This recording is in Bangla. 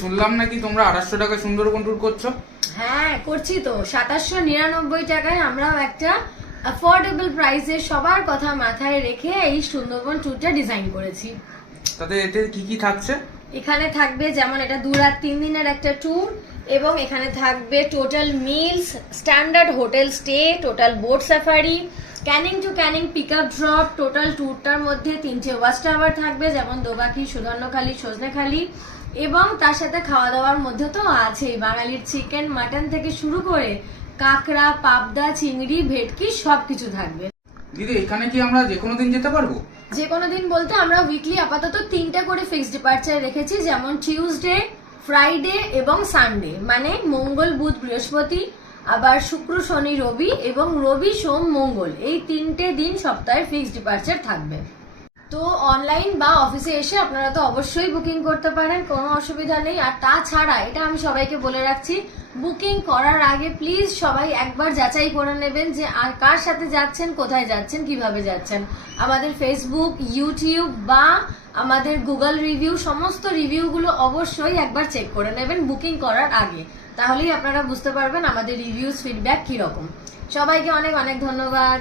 শুনলাম নাকি তোমরা 2800 টাকা সুন্দরবন ট্যুর করছো? হ্যাঁ করছি তো। 2799 টাকায় আমরাও একটা অ্যাফোর্ডেবল প্রাইসে সবার কথা মাথায় রেখে এই সুন্দরবন ট্যুরটা ডিজাইন করেছি। তাতে এতে কি কি থাকছে? এখানে থাকবে যেমন এটা 2 রাত 3 দিনের একটা ট্যুর, এবং এখানে থাকবে total meals, standard hotel stay, total boat safari, Canning to Canning pick up drop. Total ট্যুরটার মধ্যে 3টে ওয়াচ টাওয়ার থাকবে, যেমন দোবাকি, সুধর্ণখালী, সজনেখালী, এবং তার সাথে খাওয়া দাওয়ার মধ্যে তো আছেই বাঙালির চিকেন মাটন থেকে শুরু করে কাঁকড়া, পাবদা, চিংড়ি, ভেটকি সবকিছু থাকবে। দিদি এখানে কি আমরা যে কোনো দিন যেতে পারবো? যে কোনো দিন বলতে আমরা উইকলি আপাতত 3টে করে ফিক্সড ডিপার্চার রেখেছি, যেমন টিউসডে, ফ্রাইডে এবং সানডে, মানে মঙ্গল, বুধ, বৃহস্পতি, আবার শুক্র, শনি, রবি, এবং রবি, সোম, মঙ্গল, এই 3টে দিন সপ্তাহে ফিক্সড ডিপার্চার থাকবে। তো অনলাইন বা অফিসে এসে আপনারা তো অবশ্যই বুকিং করতে পারেন, কোনো অসুবিধা নেই। আর তাছাড়া এটা আমি সবাইকে বলে রাখছি, বুকিং করার আগে প্লিজ সবাই একবার যাচাই করে নেবেন যে আর কার সাথে যাচ্ছেন, কোথায় যাচ্ছেন, কিভাবে যাচ্ছেন। আমাদের ফেসবুক, ইউটিউব বা আমাদের গুগল রিভিউ, সমস্ত রিভিউগুলো অবশ্যই একবার চেক করে নেবেন বুকিং করার আগে, তাহলেই আপনারা বুঝতে পারবেন আমাদের রিভিউজ, ফিডব্যাক কিরকম। সবাইকে অনেক অনেক ধন্যবাদ।